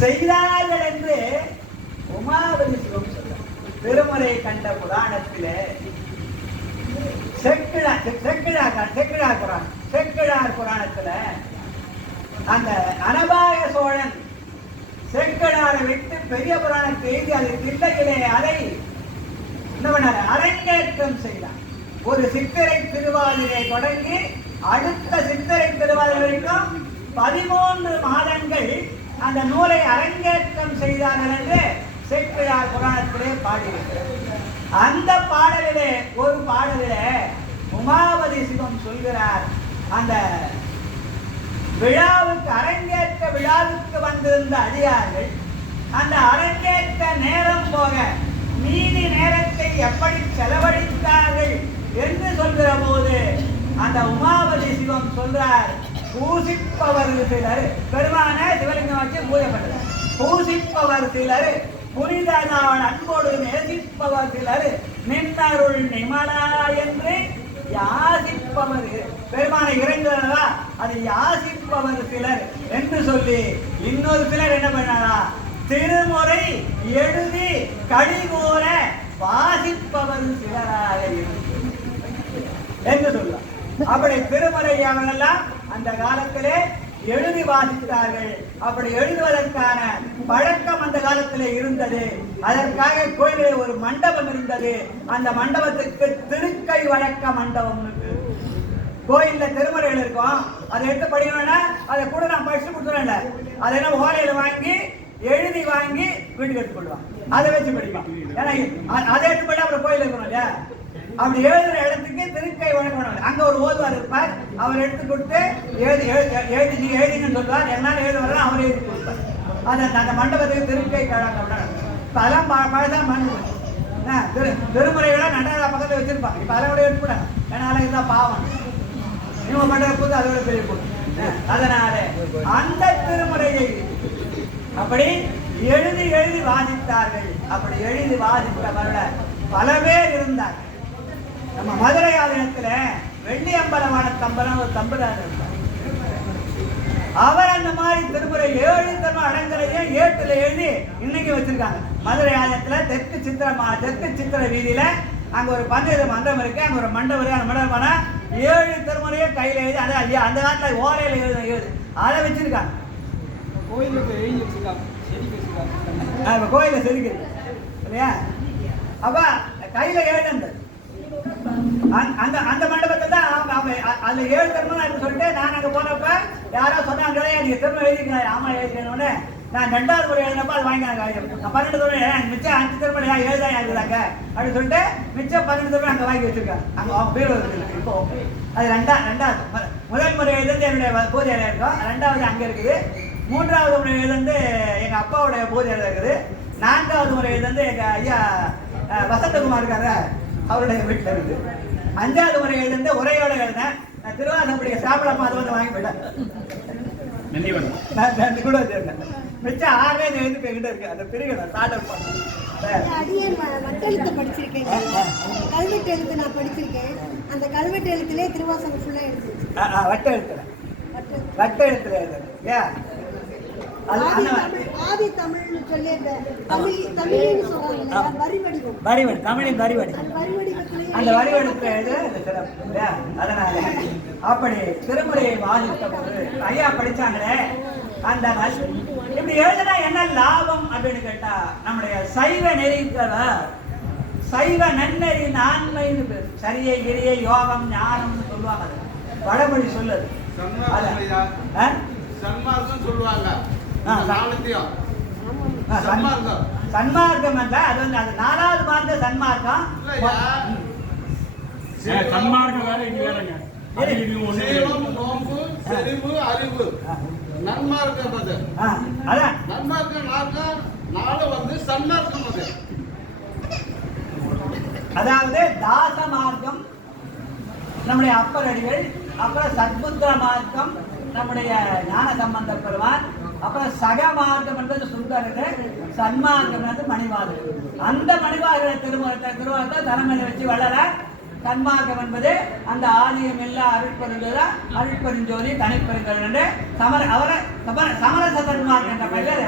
செய்தார்கள் என்று உமாபதி சிவம் சொல்றார் திருமுறை கண்ட புராணத்திலே செக்கிழா செக்கிழா செக்கிழா புராணம் செக்கிழார் புராணத்துல அந்த அனபாய சோழன் செக்கிழாரை விட்டு பெரிய புராணத்தை எழுதி அது தில்லையிலே அதை என்ன பண்ணாரு? அரங்கேற்றம் செய்தார். ஒரு சித்திரை திருவாதிரை தொடங்கி அடுத்த சித்திரை திருவாதிரை வரைக்கும் பதிமூன்று மாதங்கள் அந்த நூலை அரங்கேற்றம் செய்தார்கள் என்று செட்டியார் புராணத்திலே பாடியிருக்கிறார் அந்த பாடலிலே ஒரு பாடலிலே உமாவதி சிவம் சொல்கிறார் அந்த விழாவுக்கு அரங்கேற்ற விழாவுக்கு வந்திருந்த அடியார்கள் அந்த அரங்கேற்ற நேரம் போக மீதி நேரத்தை எப்படி செலவழித்தார்கள் என்று சொல்கிற போது அந்த உமாவதி சிவம் சொல்றார் பூசிப்பவர் சிலர் பெருமான சிவலிங்கம் வச்சு பூஜை பண்றார் பூசிப்பவர் சிலர் புனிதனான் அன்போடு நேசிப்பவர் சிலர் நின்னருள் நிமலா என்று யாசிப்பவர். பெருமானை இறங்குறதா அது யாசிப்பவர் சிலர் என்று சொல்லி இன்னொரு சிலர் என்ன பண்ணாரா திருமுறை எழுதி கடிகூற வாசிப்பவர் சிலராக இருந்து. என்று சொல்லலாம். அப்படி திருமுறை அவனெல்லாம் அந்த காலத்திலே எழுதி வாசித்தார்கள் அப்படி எழுதுவதற்கான பழக்கம் அந்த காலத்தில் இருந்தது. அதற்காக கோயிலில் ஒரு மண்டபம் இருந்தது. அந்த மண்டபத்துக்கு திருக்கை வழக்க மண்டபம் கோயில்ல திருமறைகள் இருக்கும். அதை எடுத்து படிக்கணும்னா அதை கூட நான் படிச்சு கொடுத்துருவேன்ல அதை என்ன ஓலையில வாங்கி எழுதி வாங்கி வீட்டுக்கு எடுத்து கொள்வான் அதை வச்சு படிப்பான். ஏன்னா அதை எடுத்து போயிட்டு அப்புறம் கோயில் இருக்கணும் இல்லையா? அப்படி எழுதுற இடத்துக்கு அங்க ஒரு ஓதுவார் இருப்பார். அவர் எடுத்து கொடுத்து எழுதி எழுதி எழுதி நீ எழுதின்னு சொல்லுவார். என்னால எழுத வரலாம் அவர் எழுதி கொடுப்பார். அந்த அந்த மண்டபத்துக்கு திருக்கை கழகம் இப்ப அதெல்லாம் ப- பழசா மண் என்ன, திரு திருமுறைகளாம் நண்டா பக்கத்தில் வச்சிருப்பாங்க. இப்போ அதோட எடுத்துக்கூடாது ஏன்னா அதெல்லாம் இருந்தா பாவம். இன்னும் பண்ற போது அதோட பெரிய போது அதனால அந்த திருமுறையை அப்படி எழுதி எழுதி வாதித்தார்கள் அப்படி எழுதி வாசித்தவர்கள் பல பேர் இருந்தார்கள். நம்ம மதுரை ஆலயத்தில் வெள்ளி அம்பலமான தம்பரம் ஒரு தம்புரான் இருந்தார் அவர் அந்த மாதிரி திருமுறை ஏழு தர்ம அடங்கலையே ஏட்டுல எழுதி இன்னைக்கு வச்சிருக்காங்க. மதுரை ஆலயத்துல தெற்கு சித்திரமா தெற்கு சித்திர வீதியில அங்க ஒரு பந்தய மண்டபம் இருக்கு. அங்க ஒரு மண்டபம் இருக்கு. அந்த மண்டபம் போனா ஏழு திருமுறையை கையில எழுதி அந்த ஐயா, அந்த காலத்துல ஓலையில எழுத எழுது. அதை வச்சிருக்காங்க. கோயிலுக்கு எழுதி வச்சிருக்காங்க. கோயில செதுக்குது. இல்லையா அப்ப கையில எழுதுந்தது அந்த அந்த மண்டபத்தை அந்த அதுல ஏழு திருமணம் நான் சொல்லிட்டு நான் அங்க போனப்ப யாரோ சொன்னாங்களே நீங்க திருமணம் எழுதிக்கிறேன் ஆமா எழுதிக்கிறேன்னு நான் ரெண்டாவது முறை எழுதினப்ப அது வாங்கினாங்க நான் பன்னெண்டு தடவை மிச்சம் அஞ்சு திருமணம் ஏன் எழுதா எழுதுறாங்க அப்படின்னு சொல்லிட்டு மிச்சம் பன்னெண்டு தடவை அங்கே வாங்கி வச்சிருக்காங்க அங்கே அவங்க பேர் வருது இப்போ அது ரெண்டா ரெண்டாவது முதல் முறை எழுதுறது என்னுடைய பூஜை அறை இருக்கும் ரெண்டாவது அங்கே இருக்குது. மூன்றாவது முறை எழுதுந்து எங்க அப்பாவுடைய பூஜை அறை இருக்குது. நான்காவது முறை எழுதுந்து எங்க ஐயா வசந்தகுமார் இருக்காரு அவருடைய வீட்டில் இருக்கு அஞ்சாவது முறை எழுந்து உரையோட எழுதினேன் நான் திருவாசப்படிய சாப்பிடாம அதை வந்து வாங்கி போயிட்டேன். கூட வச்சிருந்தேன் மிச்சம் ஆறே எழுதி இப்போ என்கிட்ட இருக்கு. அந்த பிரிவு நான் ஸ்டார்ட் அப் பண்ணேன் படிச்சிருக்கேன் கல்வெட்டு எழுத்து நான் படிச்சிருக்கேன். அந்த கல்வெட்டு எழுத்துலேயே திருவாசகம் ஃபுல்லாக எழுதி. வட்ட எழுத்துல. வட்ட எழுத்துல. எழுதுறது. ஏன்? அது ஆதி தமிழ் தமிழ்னு சொல்லி அந்த தமிழ் தமிழ்னு சொல்றாங்க வரிவடி தமிழின் வரிவடி. அந்த வரிவடத்துல எழுது சிறப்பு? அதனால அப்படி திருமுறையை வாசித்த போது ஐயா படிச்சாங்களே? அந்த இப்படி எழுதினா என்ன லாபம் அப்படின்னு கேட்டா நம்முடைய சைவ நெறிக்கிறவ சைவ நன்னெறி நான்மைன்னு பேர் சரியை கிரியை யோகம் ஞானம்னு சொல்லுவாங்க அது. வடமொழி சொல்லுது. சன்மார்க்கம் சொல்லுவாங்க. சன்மார்க்கம். அல்ல அது வந்து அது நாலாவது மார்க்க சன்மார்க்கம். சன்மார்க்கம் வேற வேறங்க. செறிவு அறிவு. நன்மார்க்கம் அது நன்மார்க்கம் நாலு வந்து சன்மார்க்கம் அது. அதாவது தாச மார்க்கம் நம்முடைய அப்பரடிகள் அப்புறம் சத்புத்திர மார்க்கம் நம்முடைய ஞான சம்பந்த பெருமான் அப்புறம் சக மார்க்கம் என்பது சுந்தரர்கள் சன்மார்க்கம் என்பது மணிவாதம் அந்த மணிவாதக திருமுகத்தை திருமுகத்தை தலைமையில வச்சு வளர சன்மார்க்கம் என்பது அந்த ஆதியம் எல்லாம் அருட்பெருந்தோத அருட்பெருஞ்சோதி தனிப்பெருந்தோடு என்று சமர அவரை சமர சமரச சன்மார்க்கம் என்ற பெயர்